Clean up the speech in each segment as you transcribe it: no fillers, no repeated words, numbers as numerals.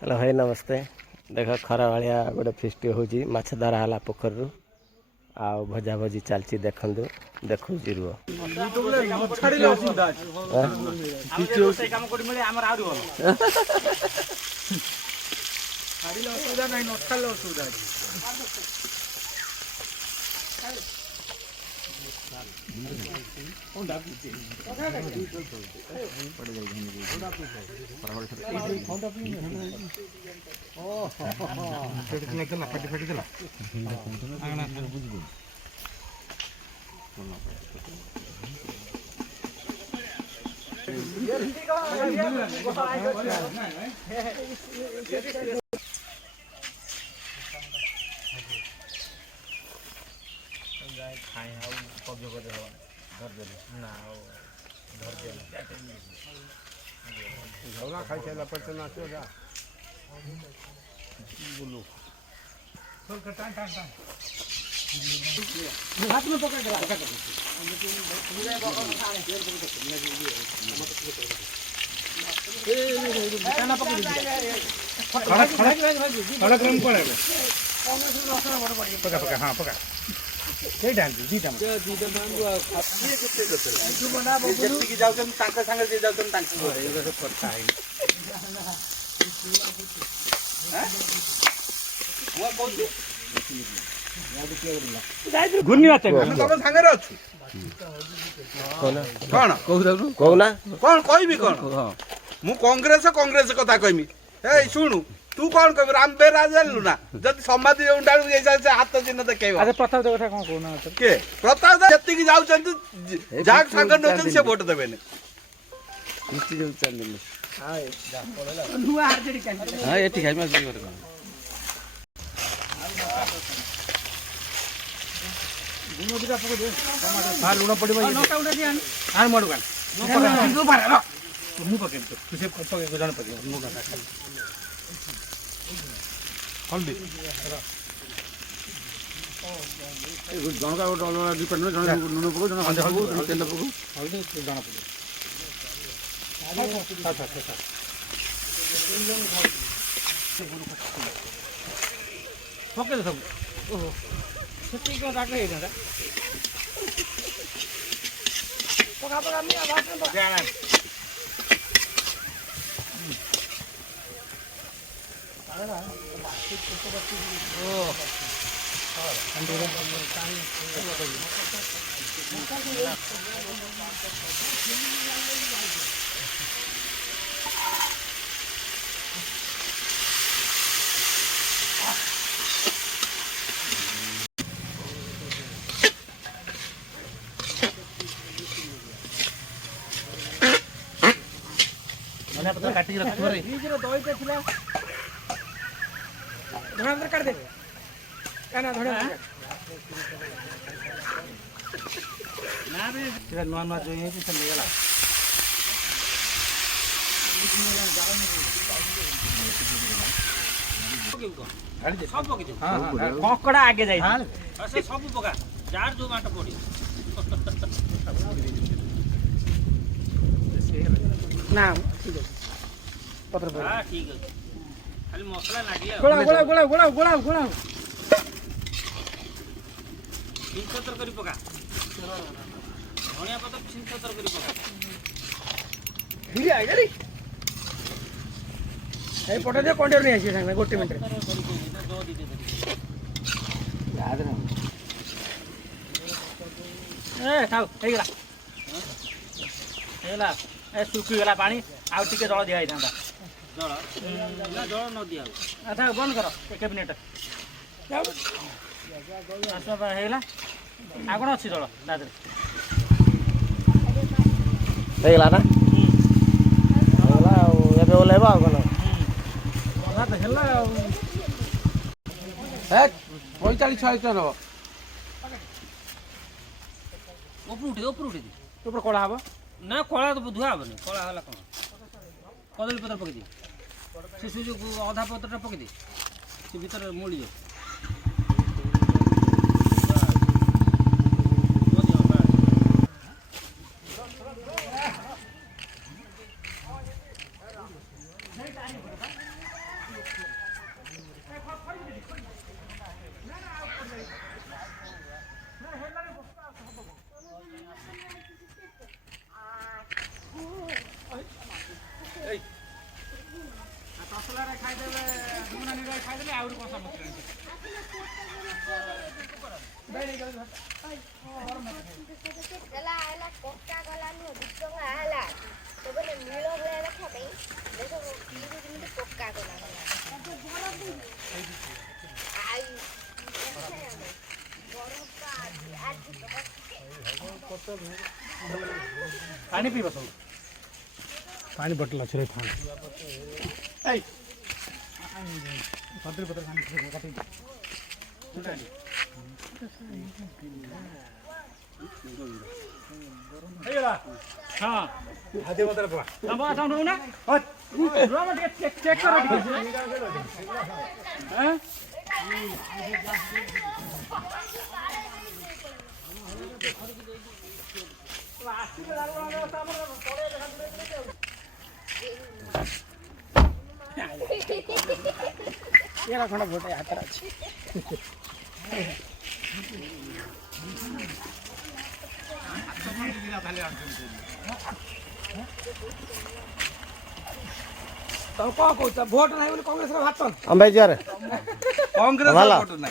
Hello भाई नमस्ते। देख खरा भाया गोटे फिस्ट हो माछ धरा है पोखर आ भजा भजी चलती देखु देखु रुह झौला खाई सारा पर तो नाचो जा बोलो हाथ में पकड़ दे खाना पकड़ दे खड़ा खड़ा खड़ा क्रम पड़े पका पका हां पका সেই ডাল দিটা দিটা ডাল ये कितने करते जो बना जल्दी की जाओ तुम तांका संग दे जाओ तुम तांका ये सब करता है हैं वो कौन गुन्नी आते हम तो संग रे अछु कोन कोन कोना कोन कोई भी कोन हां मु कांग्रेस कथा कहमी ए सुनु तू कौन कह राम बेराज ना जब समाधि उंडालू जैसा हाथ चिन्ह देखेब अच्छा प्रताप देव कथा कौन कोना के प्रताप देव जति जाउ जाग संग न से वोट देबे ने निश्चित जो चंदन हां जा पड़ला नुआ आरजेडी कैंडिडेट हां एठी खाइ मास कर गुनो दिका पको दे हां लुण पड़िबो नका उडा दियान हां मोड गान दो बार मु पके तो से पके जान पके मु का खाली हल्दी जन का गोटे डिपेंड जन लुण पको जन हल्दी पको तेल पको हल्दी जाना पड़े अच्छा अच्छा पके सब ओहो छुट्टी को राख ले दादा पका पका मी आवाज में जाना मैंने पता काटी रख रे बीज रे दही पे थिला धड़ा अंदर कर दे काना धड़ा ना रे तेरा नॉन मा जो है से लेला सब पके हां कोकड़ा आगे जाई से सब पका जार जो माटा पड़ी ना ठीक है पत्र पर हां ठीक है खाली मसला लागिया गोला 370 करी पका धनिया पत्ता 370 करी पका हिली आइ रे ए पटा दे कंटेनर नहीं आसी संग गोटे मिनिट दो दी दे याद ना ए थाउ हे गेला हेला ए सुखी गेला पानी आ टिके जल दिया था जल ना जल न दिया अच्छा बंद करो 1 मिनिट सब हेला आ कोन अछि जल दादर हे गेला ना हेला एबे ओलेबा कोन ना त हेला ए 45 40 टन हो ऊपर उठी ऊपर कोला हबो ना कला तो धुआ हेनी कला है कौन कदली पत्र पकई दी से जो अधा पत्रटा पकई दी से भर मोड़ी जाओ पानी पीवा सब पानी बोतल अच्छे था पत्र पत्र हाँ हाथी बोतल पा अब आसान हो ना रोमा चेक करो हैं ये खंड भोट हाथ अच्छी तो कौन कहता भोट नहीं बोले कांग्रेस का हाथ हम भाई जा रहे कांग्रेस वाला। का वोट नहीं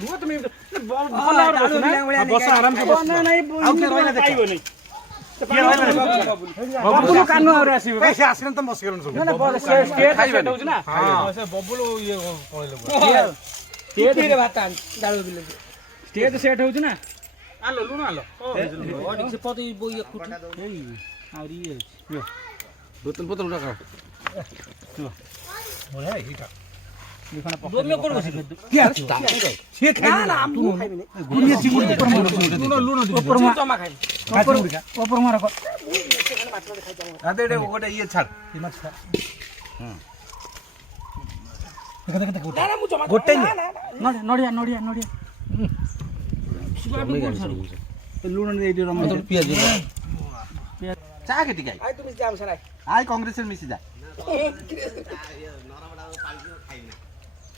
रुआ तुम्हें बस आराम से बस नहीं पाइबो नहीं बबुलु कान्नु आउर आसीबो पैसा आसिन त बस गर्न सक्नु न बस स्टेट खाइबे होछ ना हां बबुलु ये पहिले स्टेट रे भात डालो बिले स्टेट सेट होछ ना आलो लुन आलो ओडी से पति बो ये कुट आउरी यो बोतल बोतल रखा ओरे हिटा बोतल कोन बसी के छे खाइ ना हम खाइबे नहीं गुनिया चिमुडी लुन ऊपर जमा खाइ ऊपर मारा को अदे डे गोटे ये छाड़ गोटे नडिया नडिया नडिया लुन दे दे रम पियाज चा के टिकाई आइ तुम जाम सराय आइ कांग्रेस मिसी जा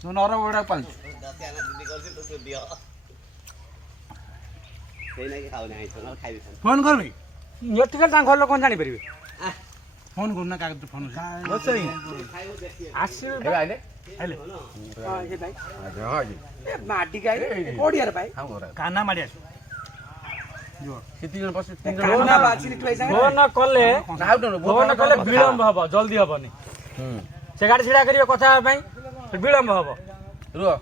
तू नर बड़ा पाल फोन कर भाई यतिका तां घर लोक जानि परिबे फोन करना कागज फोन बस आसी हे आइले आइले हां ये भाई हां जी ए माटी गाई कोडी यार भाई काना माडी आसु जो केती जन बस तीन काना जन बाची ठोइसा फोन कले फोन कले विलम्ब हबो जल्दी हबनी से गाडी छिडा करियो कथा भाई विलम्ब हबो रुह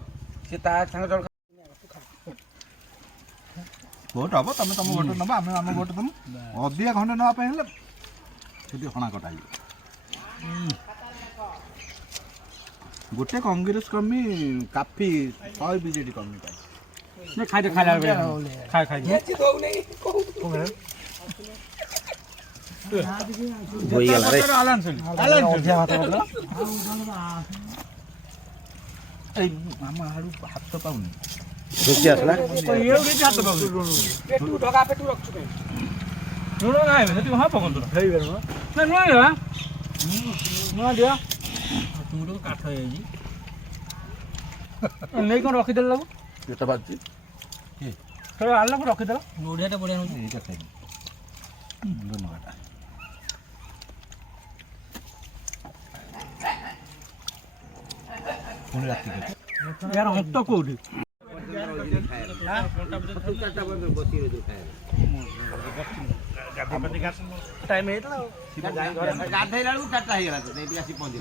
से ता संग जल भोट हबो तमे तम भोट नबा आमे आम भोट दम अधिया खंडे नवा पे हेले सेठी हणा कटाई गोटे कांग्रेस कर्मी काफी 100 बीजेडी कर्मी पाई नहीं खाइ खाइला खाइ खाइ ये दो नहीं होई गला रे आलान सुन अधिया हाथ बोला ए मामा हाडू हाथ तो पाउनी रुचि आसला एवढी हात पाउ पेटू ढगा पेटू रखछु के नुनो गाय भने त्यो हा पकन्छु हेइ बेरमा न नुनो हा नुनो दियो तुमरो काठ है जी नै कोन रखि देल लागो ये तो बात जी के तो आल्ला को रखि देल नोडियाटा बढिया नु ये कथा धन्यवाद पुणे राती के यार हत्तो कोडी टाइम हेतला गाधैला चारटा हे गेला त एटी आसी पहुंची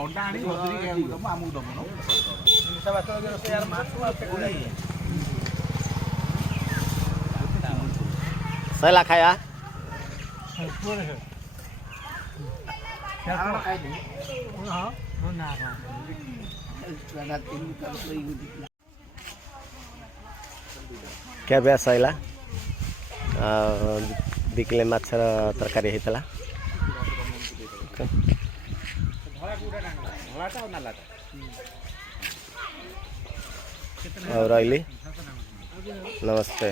ओडा आनी भद्री के आमु दमनो यार माछुआ सैला खाया क्या बे सैला दिखले माछर तरकारी हेतला और रही नमस्ते।